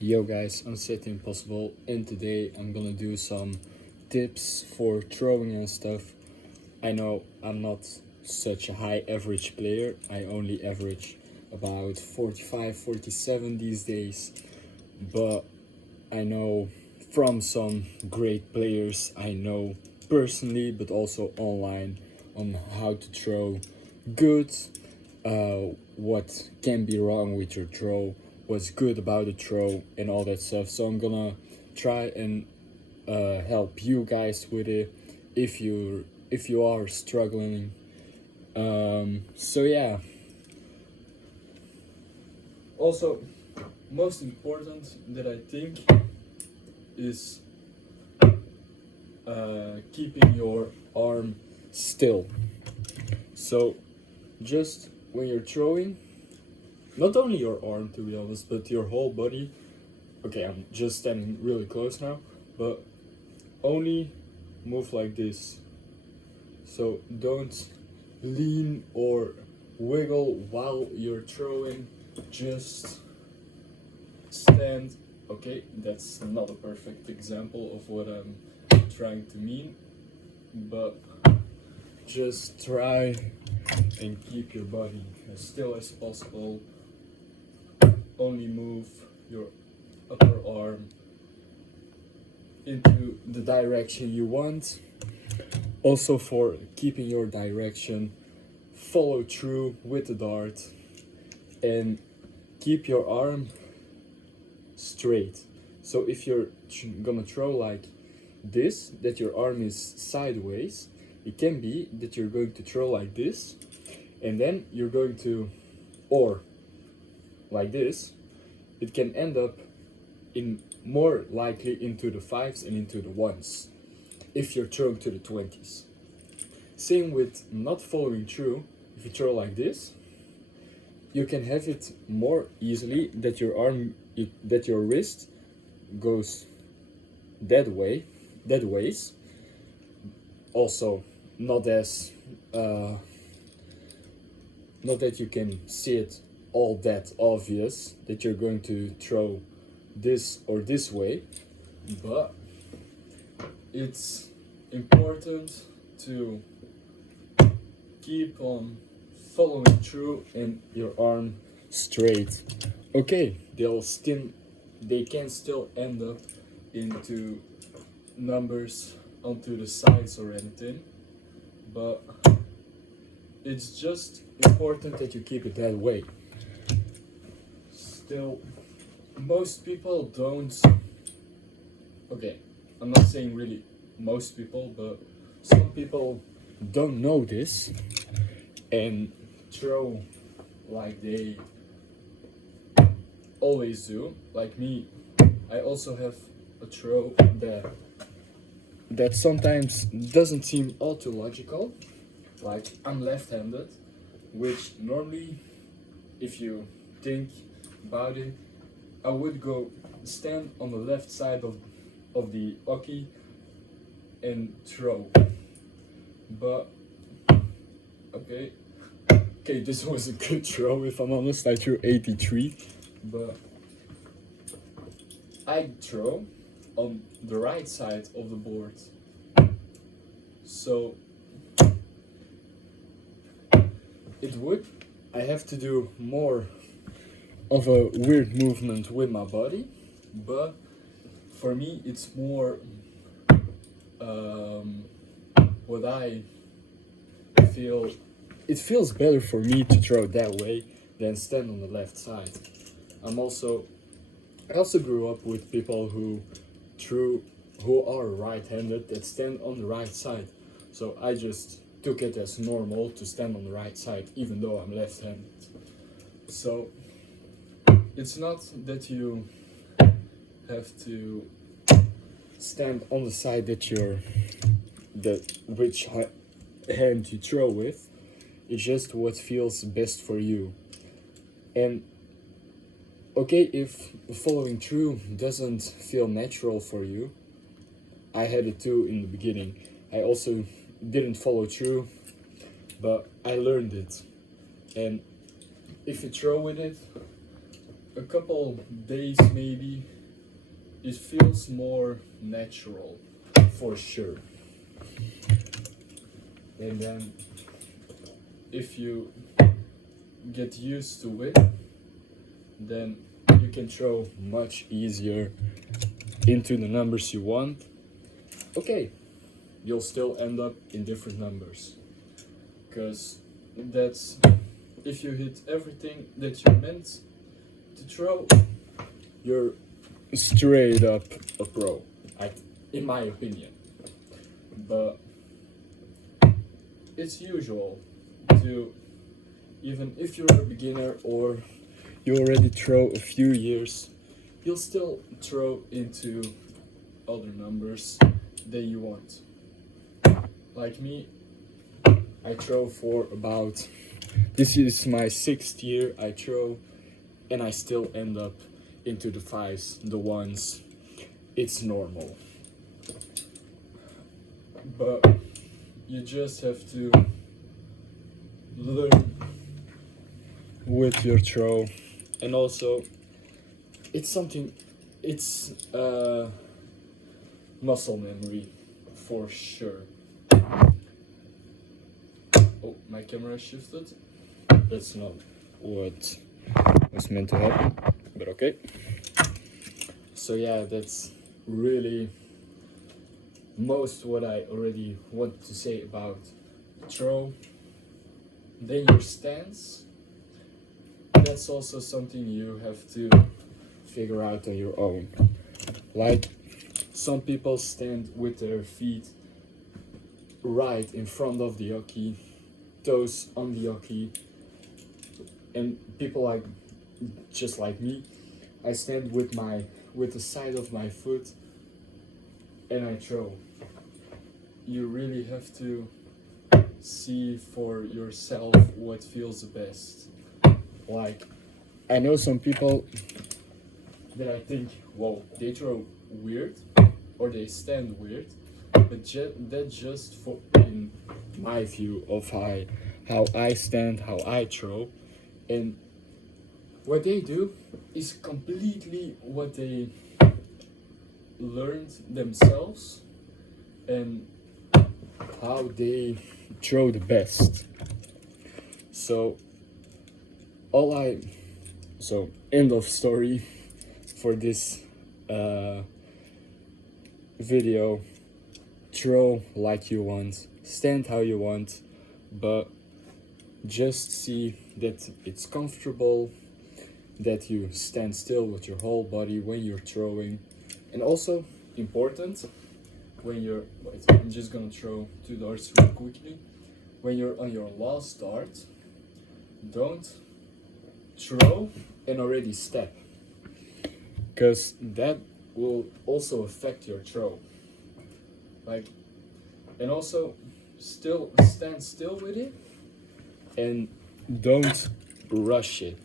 Yo guys, I'm Seth Impossible and today I'm gonna do some tips for throwing and stuff. I know I'm not such a high average player, I only average about 45, 47 these days, but I know from some great players I know personally but also online on how to throw good, what can be wrong with your throw, what's good about the throw, and all that stuff. So I'm gonna try and help you guys with it if you are struggling. So yeah. Also, most important that I think is keeping your arm still. So just when you're throwing, not only your arm to be honest, but your whole body. Okay, I'm just standing really close now, but only move like this. So don't lean or wiggle while you're throwing, just stand. Okay, that's not a perfect example of what I'm trying to mean, but just try and keep your body as still as possible. Only move your upper arm into the direction you want. Also, for keeping your direction, follow through with the dart and keep your arm straight. So if you're gonna throw like this, that your arm is sideways, it can be that you're going to throw like this and then you're going to, or like this, it can end up in more likely into the fives and into the ones if you're throwing to the 20s. Same with not following through. If you throw like this, you can have it more easily that your arm, that your wrist goes that way, that ways. Also, not as not that you can see it all that obvious that you're going to throw this or this way, but it's important to keep on following through and your arm straight. Okay, they can still end up into numbers onto the sides or anything, but it's just important that you keep it that way. Still, most people don't. Okay, I'm not saying really most people, but some people don't know this and throw like they always do. Like me, I also have a throw that sometimes doesn't seem all too logical. Like I'm left-handed, which normally, if you think about it, I would go stand on the left side of the hockey and throw. But okay, this was a good throw. If I'm honest, I threw 83, but I throw on the right side of the board. So it would. I have to do more of a weird movement with my body, but for me it's more what I feel. It feels better for me to throw that way than stand on the left side. I also grew up with people who are right-handed that stand on the right side. So I just took it as normal to stand on the right side even though I'm left-handed. So it's not that you have to stand on the side which hand you throw with. It's just what feels best for you. And okay, if following through doesn't feel natural for you, I had it too in the beginning. I also didn't follow through, but I learned it. And if you throw with it, a couple days maybe, it feels more natural for sure. And then if you get used to it, then you can throw much easier into the numbers you want. Okay, you'll still end up in different numbers, because that's, if you hit everything that you meant to throw, you're straight up a pro, in my opinion. But it's usual to, even if you're a beginner or you already throw a few years, you'll still throw into other numbers that you want. Like me, I throw for about, this is my 6th year I throw, and I still end up into the 5s, the 1s. It's normal. But you just have to learn with your throw, and also it's something, it's muscle memory for sure. Oh, my camera shifted. That's not what was meant to happen, but okay. So yeah, that's really most what I already want to say about throw. Then your stance, that's also something you have to figure out on your own. Like, some people stand with their feet right in front of the hockey, toes on the hockey, and people like, just like me, I stand with the side of my foot and I throw. You really have to see for yourself what feels the best. Like, I know some people that I think, whoa, they throw weird, or they stand weird, but that's just for, in my view of how I stand, how I throw. And what they do is completely what they learned themselves and how they throw the best. So end of story for this video. Throw like you want, stand how you want, but just see that it's comfortable, that you stand still with your whole body when you're throwing. And also important, when you're, wait, I'm just gonna throw 2 darts real quickly. When you're on your last dart, don't throw and already step, because that will also affect your throw. Like, and also still stand still with it and don't rush it.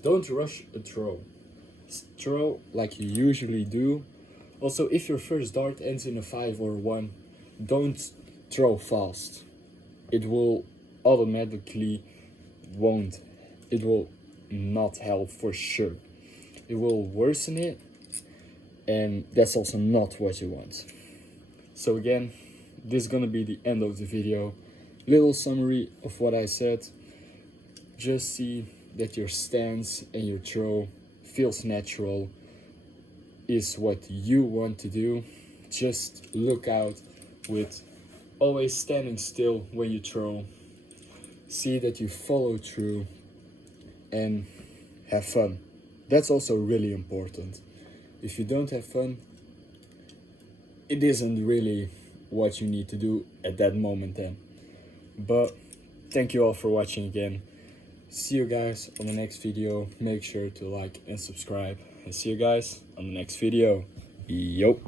Don't rush a throw. Throw like you usually do. Also, if your first dart ends in a 5 or 1, don't throw fast. It will automatically won't. It will not help for sure. It will worsen it, and that's also not what you want. So again, this is gonna be the end of the video. Little summary of what I said. Just see that your stance and your throw feels natural, is what you want to do. Just look out with always standing still when you throw. See that you follow through and have fun. That's also really important. If you don't have fun, it isn't really what you need to do at that moment then. But thank you all for watching again. See you guys on the next video. Make sure to like and subscribe, and see you guys on the next video. Yo.